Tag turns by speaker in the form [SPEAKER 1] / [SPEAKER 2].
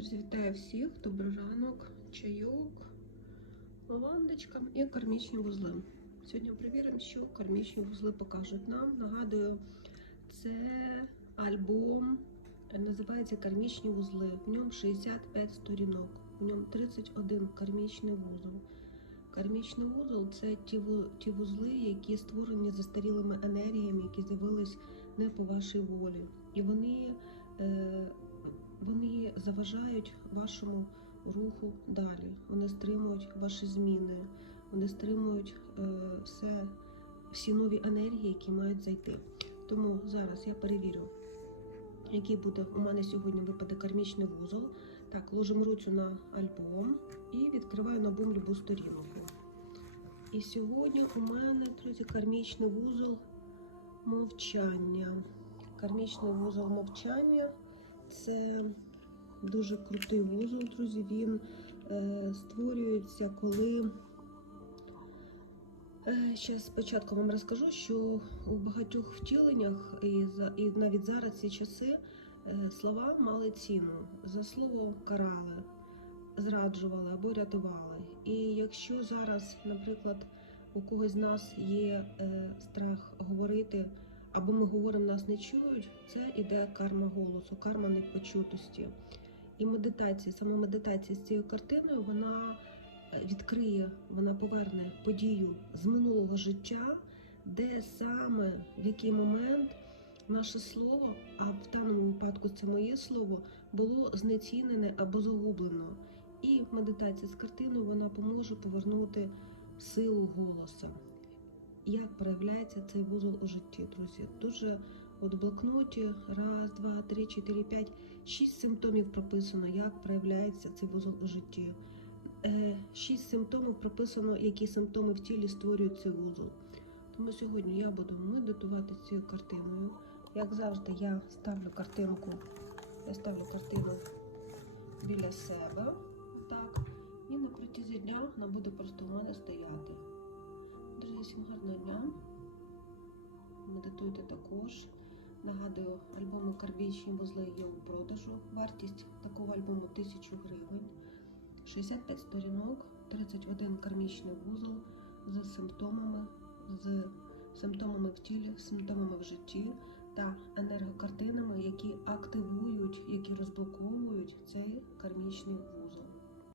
[SPEAKER 1] Друзі, вітаю всіх, добрий ранок, чайок, лавандочка і кармічні вузли. Сьогодні перевіримо, що кармічні вузли покажуть нам. Нагадую, це альбом, називається Кармічні вузли. В ньому 65 сторінок, в ньому 31 кармічний вузол. Кармічний вузол це ті, вузли, які створені застарілими енергіями, які з'явились не по вашій волі. І вони, е, вони заважають вашому руху далі. Вони стримують ваші зміни, вони стримують е, все, всі нові енергії, які мають зайти. Тому зараз я перевірю, який буде у мене сьогодні випаде кармічний вузол. Так, ложимо руцю на альбом і відкриваю на бум любу сторінку. І сьогодні у мене, друзі, кармічний вузол мовчання. Кармічний вузол мовчання це дуже крутий вузол, друзі. Він е, створюється, коли. Ще спочатку вам розкажу, що у багатьох втіленнях, і, і навіть зараз ці часи е, слова мали ціну. За слово карали, зраджували або рятували. І якщо зараз, наприклад, у когось з нас є е, страх говорити, або ми говоримо, нас не чують, це іде карма голосу, карма непочутості. І медитація, саме медитація з цією картиною, вона е, відкриє, вона поверне подію з минулого життя, де саме в який момент наше слово, а в даному випадку це моє слово, було знецінене або загублено. І медитація з картиною вона поможе повернути силу голоса. Як проявляється цей вузол у житті, друзі? Дуже от в блокноті раз, два, три, чотири, п'ять, шість симптомів прописано, як проявляється цей вузол у житті. Е, Шість симптомів прописано, які симптоми в тілі створюють цей вузол. Тому сьогодні я буду медитувати цією картиною. Як завжди, я ставлю картинку, я ставлю картину біля себе. Так. І на протязі дня вона буде просто у мене стояти. Всім гарного дня. Медитуйте також. Нагадую, альбому Карбічні вузли є у продажу. Вартість такого альбому 1000 гривень. 65 сторінок, 31 кармічний вузол з симптомами, з симптомами в тілі, симптомами в житті та енергокартинами, які активують, які розблоковують цей кармічний вузол.